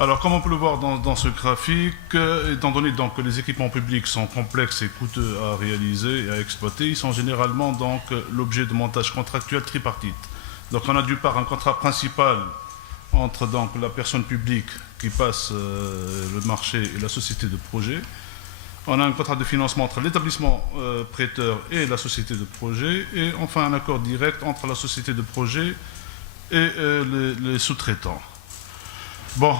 Alors, comme on peut le voir dans ce graphique, étant donné donc, que les équipements publics sont complexes et coûteux à réaliser et à exploiter, ils sont généralement donc l'objet de montage contractuel tripartite. Donc, on a d'une part un contrat principal entre donc, la personne publique qui passe le marché et la société de projet. On a un contrat de financement entre l'établissement prêteur et la société de projet. Et enfin, un accord direct entre la société de projet et les sous-traitants. Bon.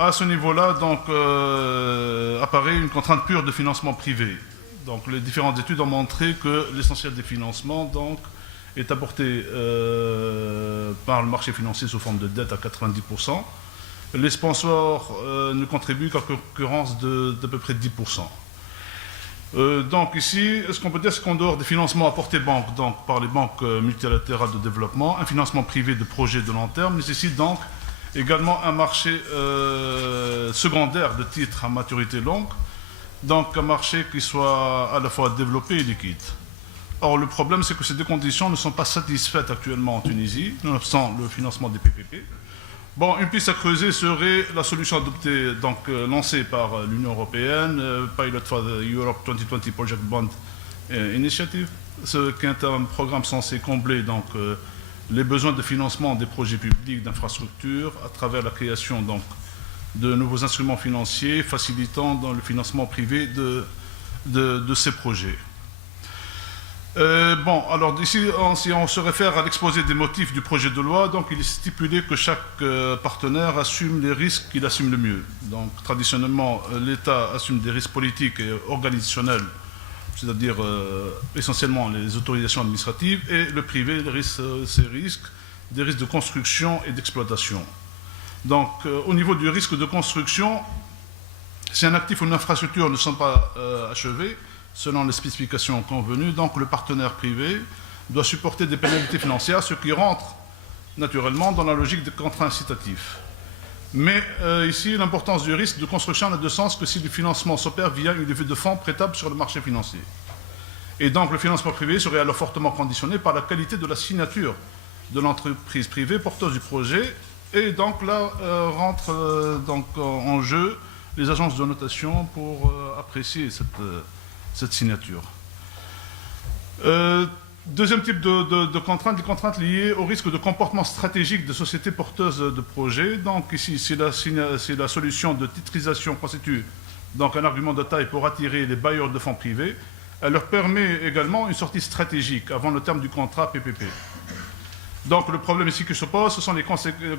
À ce niveau-là, donc, apparaît une contrainte pure de financement privé. Donc, les différentes études ont montré que l'essentiel des financements donc, est apporté par le marché financier sous forme de dette à 90%. Les sponsors ne contribuent qu'à concurrence d'à peu près 10%. Donc ici, ce qu'on peut dire, c'est qu'en dehors des financements apportés donc, par les banques multilatérales de développement, un financement privé de projets de long terme nécessite donc également un marché secondaire de titres à maturité longue, donc un marché qui soit à la fois développé et liquide. Or, le problème, c'est que ces deux conditions ne sont pas satisfaites actuellement en Tunisie, nonobstant le financement des PPP. Bon, une piste à creuser serait la solution adoptée, donc lancée par l'Union européenne, Pilot for the Europe 2020 Project Bond Initiative, ce qui est un programme censé combler donc les besoins de financement des projets publics d'infrastructures à travers la création donc, de nouveaux instruments financiers facilitant dans le financement privé de ces projets. Bon, alors ici, si on se réfère à l'exposé des motifs du projet de loi, donc il est stipulé que chaque partenaire assume les risques qu'il assume le mieux. Donc traditionnellement, l'État assume des risques politiques et organisationnels, c'est-à-dire essentiellement les autorisations administratives, et le privé ces risques, des risques de construction et d'exploitation. Donc, au niveau du risque de construction, si un actif ou une infrastructure ne sont pas achevés, selon les spécifications convenues, donc le partenaire privé doit supporter des pénalités financières, ce qui rentre naturellement dans la logique des contrats incitatifs. Mais ici, l'importance du risque de construction n'a de sens que si le financement s'opère via une levée de fonds prêtable sur le marché financier. Et donc le financement privé serait alors fortement conditionné par la qualité de la signature de l'entreprise privée porteuse du projet. Et donc là rentrent donc, en jeu les agences de notation pour apprécier cette signature. Deuxième type de contraintes, des contraintes liées au risque de comportement stratégique de sociétés porteuses de projets. Donc ici, si la solution de titrisation constitue donc un argument de taille pour attirer les bailleurs de fonds privés, elle leur permet également une sortie stratégique avant le terme du contrat PPP. Donc le problème ici qui se pose,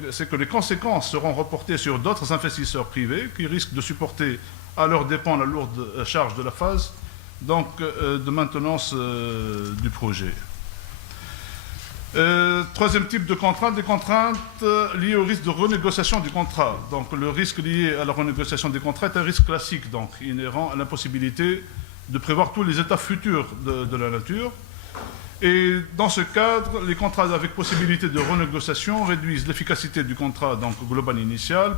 c'est que les conséquences seront reportées sur d'autres investisseurs privés qui risquent de supporter à leur dépens la lourde charge de la phase donc, de maintenance du projet. Troisième type de contrainte, des contraintes liées au risque de renégociation du contrat. Donc le risque lié à la renégociation des contrats est un risque classique, donc inhérent à l'impossibilité de prévoir tous les états futurs de la nature. Et dans ce cadre, les contrats avec possibilité de renégociation réduisent l'efficacité du contrat donc, global initial,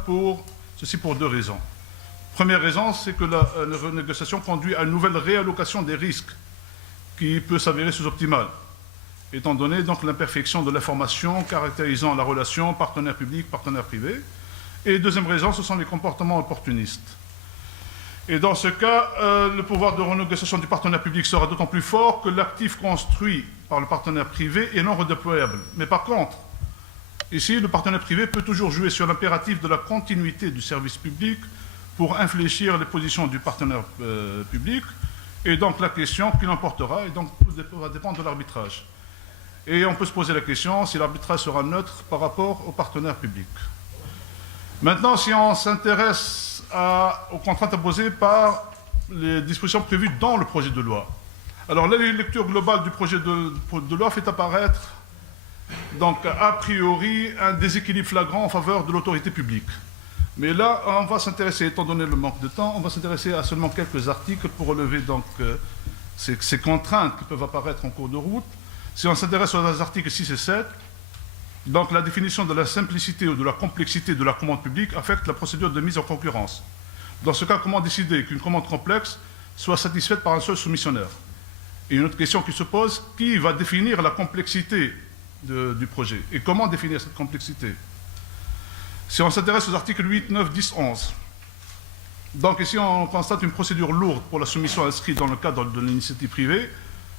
ceci pour deux raisons. Première raison, c'est que la renégociation conduit à une nouvelle réallocation des risques qui peut s'avérer sous-optimale, étant donné donc l'imperfection de l'information caractérisant la relation partenaire public-partenaire privé. Et deuxième raison, ce sont les comportements opportunistes. Et dans ce cas, le pouvoir de renégociation du partenaire public sera d'autant plus fort que l'actif construit par le partenaire privé est non redéployable. Mais par contre, ici, le partenaire privé peut toujours jouer sur l'impératif de la continuité du service public pour infléchir les positions du partenaire public, et donc la question qui l'emportera, et donc tout va dépendre de l'arbitrage. Et on peut se poser la question si l'arbitrage sera neutre par rapport au partenaire public. Maintenant, si on s'intéresse aux contraintes imposées par les dispositions prévues dans le projet de loi. Alors la lecture globale du projet de loi fait apparaître, donc a priori, un déséquilibre flagrant en faveur de l'autorité publique. Mais là, on va s'intéresser, étant donné le manque de temps, on va s'intéresser à seulement quelques articles pour relever donc, ces contraintes qui peuvent apparaître en cours de route. Si on s'intéresse aux articles 6 et 7, donc la définition de la simplicité ou de la complexité de la commande publique affecte la procédure de mise en concurrence. Dans ce cas, comment décider qu'une commande complexe soit satisfaite par un seul soumissionnaire? Et une autre question qui se pose, qui va définir la complexité du projet? Et comment définir cette complexité? Si on s'intéresse aux articles 8, 9, 10, 11, donc ici on constate une procédure lourde pour la soumission inscrite dans le cadre de l'initiative privée.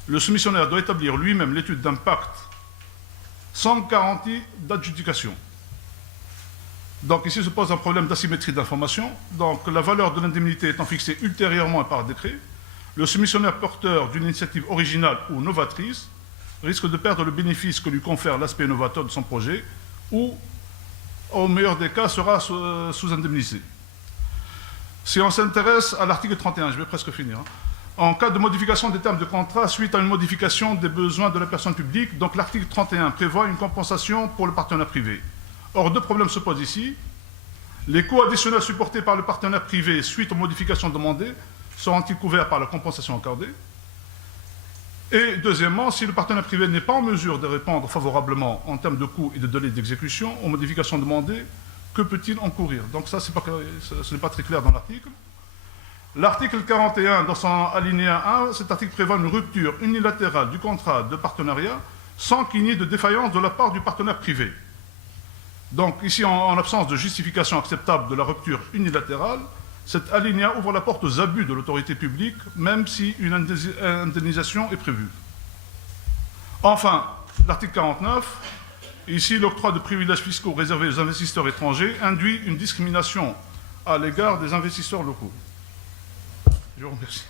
Le soumissionnaire doit établir lui-même l'étude d'impact sans garantie d'adjudication. Donc ici se pose un problème d'asymétrie d'information. Donc la valeur de l'indemnité étant fixée ultérieurement par décret, le soumissionnaire porteur d'une initiative originale ou novatrice risque de perdre le bénéfice que lui confère l'aspect novateur de son projet ou, au meilleur des cas, sera sous-indemnisé. Si on s'intéresse à l'article 31, je vais presque finir, en cas de modification des termes de contrat suite à une modification des besoins de la personne publique, donc l'article 31 prévoit une compensation pour le partenaire privé. Or, deux problèmes se posent ici. Les coûts additionnels supportés par le partenaire privé suite aux modifications demandées seront-ils couverts par la compensation accordée? Et deuxièmement, si le partenaire privé n'est pas en mesure de répondre favorablement en termes de coûts et de délais d'exécution aux modifications demandées, que peut-il encourir? Donc ça, ce n'est pas très clair dans l'article. L'article 41, dans son alinéa 1, cet article prévoit une rupture unilatérale du contrat de partenariat sans qu'il n'y ait de défaillance de la part du partenaire privé. Donc ici, en absence de justification acceptable de la rupture unilatérale, cet alinéa ouvre la porte aux abus de l'autorité publique, même si une indemnisation est prévue. Enfin, l'article 49, ici l'octroi de privilèges fiscaux réservés aux investisseurs étrangers induit une discrimination à l'égard des investisseurs locaux. Je vous remercie.